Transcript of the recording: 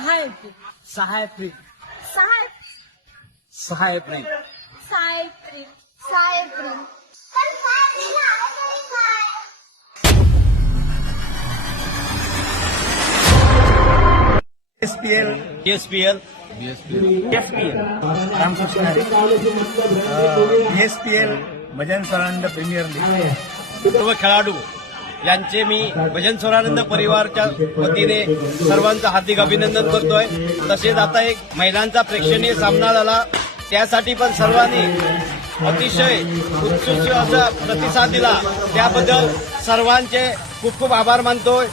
सहा एप्रिल सहा एप्रिल सहा सहा एप्रिल सहा एप्रिल सहा April SPL SPL FPL Ramkrishna Hari. SPL bhajan Swanand premier league. सर्व खेळाडू. यांचे मी भजन स्वरानंद परिवारच्या वतीने सर्वांचं हार्दिक अभिनंदन करतोय. तसेच आता एक महिलांचा प्रेक्षणीय सामना झाला. त्यासाठी पण सर्वांनी अतिशय उत्सुक असा प्रतिसाद दिला. त्याबद्दल सर्वांचे खूप खूप आभार मानतोय.